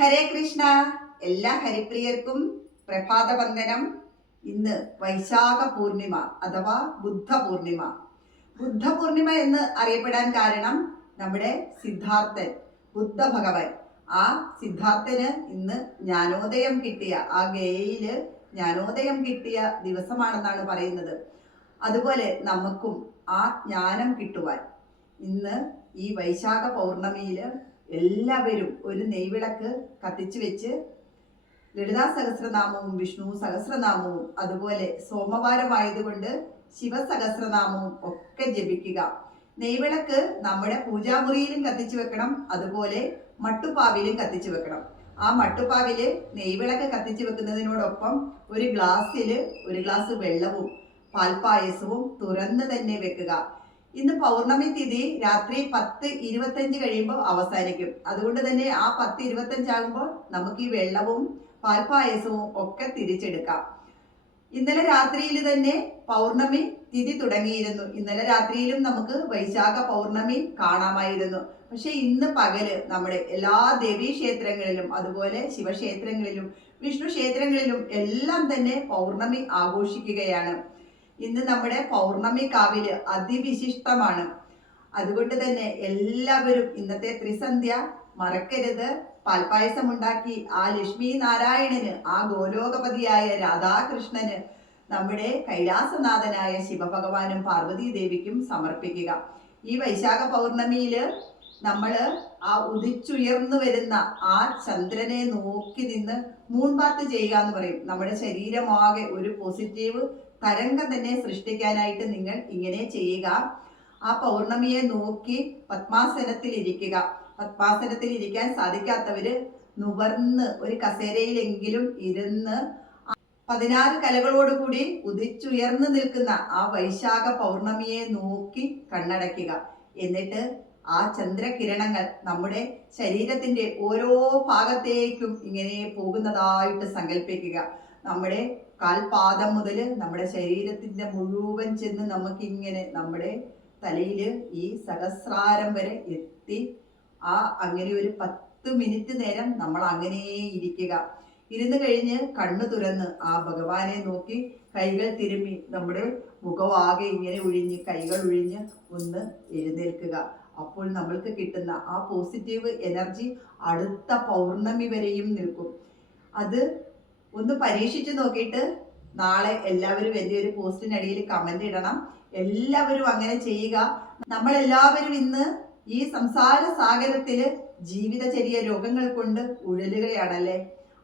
ഹരേ കൃഷ്ണ. എല്ലാ ഹരിപ്രിയർക്കും പ്രഭാത വന്ദനം ഇന്ന് വൈശാഖ പൂർണിമ അഥവാ ബുദ്ധ പൂർണിമ ബുദ്ധ പൂർണിമ എന്ന് അറിയപ്പെടാൻ കാരണം നമ്മുടെ സിദ്ധാർത്ഥൻ ബുദ്ധ ഭഗവൻ ആ സിദ്ധാർത്ഥന് ഇന്ന് ജ്ഞാനോദയം കിട്ടിയ ആ ഗയയിൽ ജ്ഞാനോദയം കിട്ടിയ ദിവസമാണെന്നാണ് പറയുന്നത്. അതുപോലെ നമുക്കും ആ ജ്ഞാനം കിട്ടുവാൻ. ഇന്ന് ഈ വൈശാഖ പൗർണമിയിൽ എല്ലാവരും ഒരു നെയ്വിളക്ക് കത്തിച്ചു വെച്ച് ലളിതാ സഹസ്രനാമവും വിഷ്ണു സഹസ്രനാമവും അതുപോലെ സോമവാരമായതുകൊണ്ട് ശിവസഹസ്രനാമവും ഒക്കെ ജപിക്കുക. നെയ്വിളക്ക് നമ്മുടെ പൂജാമുറിയിലും കത്തിച്ചു വെക്കണം അതുപോലെ മട്ടുപ്പാവിലും കത്തിച്ചു വെക്കണം. ആ മട്ടുപ്പാവിൽ നെയ്വിളക്ക് കത്തിച്ചു വെക്കുന്നതിനോടൊപ്പം ഒരു ഗ്ലാസ്സിൽ ഒരു ഗ്ലാസ് വെള്ളവും പാൽപ്പായസവും തുറന്ന് തന്നെ വെക്കുക. ഇന്ന് പൗർണമി തിഥി രാത്രി പത്ത് ഇരുപത്തഞ്ച് കഴിയുമ്പോൾ അവസാനിക്കും. അതുകൊണ്ട് തന്നെ ആ പത്ത് ഇരുപത്തഞ്ചാകുമ്പോൾ നമുക്ക് ഈ വെള്ളവും പാൽപ്പായസവും ഒക്കെ തിരിച്ചെടുക്കാം. ഇന്നലെ രാത്രിയിൽ തന്നെ പൗർണമി തിഥി തുടങ്ങിയിരുന്നു. ഇന്നലെ രാത്രിയിലും നമുക്ക് വൈശാഖ പൗർണമി കാണാമായിരുന്നു. പക്ഷെ ഇന്ന് പകൽ നമ്മുടെ എല്ലാ ദേവീ ക്ഷേത്രങ്ങളിലും അതുപോലെ ശിവക്ഷേത്രങ്ങളിലും വിഷ്ണു ക്ഷേത്രങ്ങളിലും എല്ലാം തന്നെ പൗർണമി ആഘോഷിക്കുകയാണ്. ഇന്ന് നമ്മുടെ പൗർണമി കാവിൽ അതിവിശിഷ്ടമാണ്. അതുകൊണ്ട് തന്നെ എല്ലാവരും ഇന്നത്തെ ത്രിസന്ധ്യ മറക്കരുത്. പാൽപ്പായസം ഉണ്ടാക്കി ആ ലക്ഷ്മി നാരായണന് ആ ഗോലോകപതിയായ രാധാകൃഷ്ണന് നമ്മുടെ കൈലാസനാഥനായ ശിവഭഗവാനും പാർവതീദേവിക്കും സമർപ്പിക്കുക. ഈ വൈശാഖ പൗർണമിയിൽ നമ്മൾ ആ ഉദിച്ചുയർന്നു വരുന്ന ആ ചന്ദ്രനെ നോക്കി നിന്ന് മൂൺപാത്ത് ചെയ്യുക എന്ന് പറയും. നമ്മുടെ ശരീരമാകെ ഒരു പോസിറ്റീവ് തരംഗം തന്നെ സൃഷ്ടിക്കാനായിട്ട് നിങ്ങൾ ഇങ്ങനെ ചെയ്യുക. ആ പൗർണമിയെ നോക്കി പത്മാസനത്തിൽ ഇരിക്കുക പത്മാസനത്തിൽ ഇരിക്കാൻ സാധിക്കാത്തവര് നുവർന്ന് ഒരു കസേരയിലെങ്കിലും ഇരുന്ന് പതിനാറ് കലകളോടുകൂടി ഉദിച്ചുയർന്നു നിൽക്കുന്ന ആ വൈശാഖ പൗർണമിയെ നോക്കി കണ്ണടയ്ക്കുക. എന്നിട്ട് ആ ചന്ദ്രകിരണങ്ങൾ നമ്മുടെ ശരീരത്തിന്റെ ഓരോ ഭാഗത്തേക്കും ഇങ്ങനെ പോകുന്നതായിട്ട് സങ്കല്പിക്കുക നമ്മുടെ കാൽപാദം മുതൽ നമ്മുടെ ശരീരത്തിന്റെ മുഴുവൻ ചെന്ന് നമുക്കിങ്ങനെ നമ്മുടെ തലയിൽ ഈ സഹസ്രാരം വരെ എത്തി. ആ അങ്ങനെ ഒരു പത്ത് മിനിറ്റ് നേരം നമ്മൾ അങ്ങനെ ഇരിക്കുക. ഇരുന്ന് കഴിഞ്ഞ് കണ്ണു തുറന്ന് ആ ഭഗവാനെ നോക്കി കൈകൾ തിരുമ്മി നമ്മുടെ മുഖമാകെ ഇങ്ങനെ ഒഴിഞ്ഞ് കൈകൾ ഒഴിഞ്ഞ് ഒന്ന് എഴുന്നേൽക്കുക. അപ്പോൾ നമ്മൾക്ക് കിട്ടുന്ന ആ പോസിറ്റീവ് എനർജി അടുത്ത പൗർണമി വരെയും നിൽക്കും. അത് ഒന്ന് പരീക്ഷിച്ചു നോക്കിയിട്ട് നാളെ എല്ലാവരും എന്റെ ഒരു പോസ്റ്റിനടിയിൽ കമന്റ് ഇടണം. എല്ലാവരും അങ്ങനെ ചെയ്യുക. നമ്മളെല്ലാവരും ഇന്ന് ഈ സംസാര സാഗരത്തിൽ ജീവിതചര്യ രോഗങ്ങൾ കൊണ്ട് ഉഴലുകയാണല്ലേ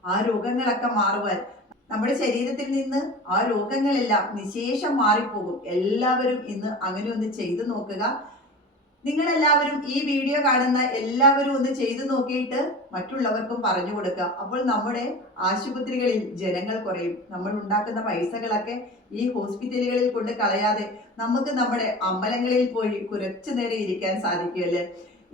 ആ രോഗങ്ങളൊക്കെ മാറുവാൻ നമ്മുടെ ശരീരത്തിൽ നിന്ന് ആ രോഗങ്ങളെല്ലാം നിശേഷം മാറിപ്പോകും. എല്ലാവരും ഇന്ന് അങ്ങനെ ഒന്ന് ചെയ്തു നോക്കുക. നിങ്ങൾ എല്ലാവരും ഈ വീഡിയോ കാണുന്ന എല്ലാവരും ഒന്ന് ചെയ്തു നോക്കിയിട്ട് മറ്റുള്ളവർക്കും പറഞ്ഞു കൊടുക്കുക. അപ്പോൾ നമ്മുടെ ആശുപത്രികളിൽ ജനങ്ങൾ കുറയും. നമ്മൾ ഉണ്ടാക്കുന്ന പൈസകളൊക്കെ ഈ ഹോസ്പിറ്റലുകളിൽ കൊണ്ട് കളയാതെ നമുക്ക് നമ്മുടെ അമ്പലങ്ങളിൽ പോയി കുറച്ചു നേരം ഇരിക്കാൻ സാധിക്കുമല്ലേ?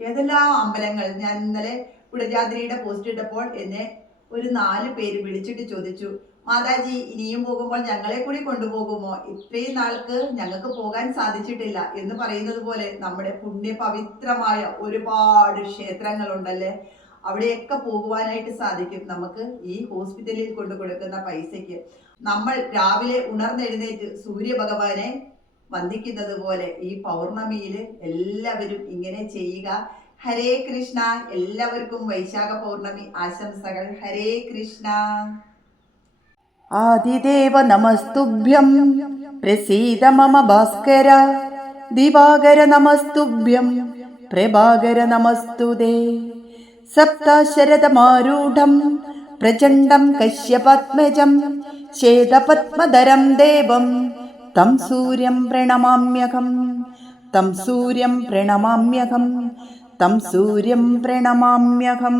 ഏതെല്ലാം അമ്പലങ്ങൾ? ഞാൻ ഇന്നലെ കുടജാദ്രിയുടെ പോസ്റ്റ് ഇട്ടപ്പോൾ എന്നെ ഒരു നാല് പേര് വിളിച്ചിട്ട് ചോദിച്ചു മാതാജി ഇനിയും പോകുമ്പോൾ ഞങ്ങളെ കൂടി കൊണ്ടുപോകുമോ? ഇത്രയും നാൾക്ക് ഞങ്ങൾക്ക് പോകാൻ സാധിച്ചിട്ടില്ല. എന്ന് പറയുന്നത് പോലെ നമ്മുടെ പുണ്യ പവിത്രമായ ഒരുപാട് ക്ഷേത്രങ്ങളുണ്ടല്ലേ? അവിടെയൊക്കെ പോകുവാനായിട്ട് സാധിക്കും നമുക്ക് ഈ ഹോസ്പിറ്റലിൽ കൊണ്ടു കൊടുക്കുന്ന പൈസയ്ക്ക്. നമ്മൾ രാവിലെ ഉണർന്നെഴുന്നേറ്റ് സൂര്യഭഗവാനെ വന്ദിക്കുന്നത് പോലെ ഈ പൗർണമിയിൽ എല്ലാവരും ഇങ്ങനെ ചെയ്യുക ഹരേ കൃഷ്ണ. എല്ലാവർക്കും വൈശാഖ പൗർണമി ആശംസകൾ. ഹരേ കൃഷ്ണ. ആദിദേവ നമസ്തുഭ്യം. പ്രസീത മമ ഭാസ്കര. ദിവാകര നമസ്തുഭ്യം. പ്രഭാകര നമസ്തുതേ. സപ്താശരതമാരൂഢം പ്രചണ്ഡം കശ്യപത്മജം. ശ്വേതപത്മധരം ദേവം. തം സൂര്യം പ്രണമാമ്യകം തം സൂര്യം പ്രണമാമ്യഹം. തം സൂര്യം പ്രണമാമ്യഹം.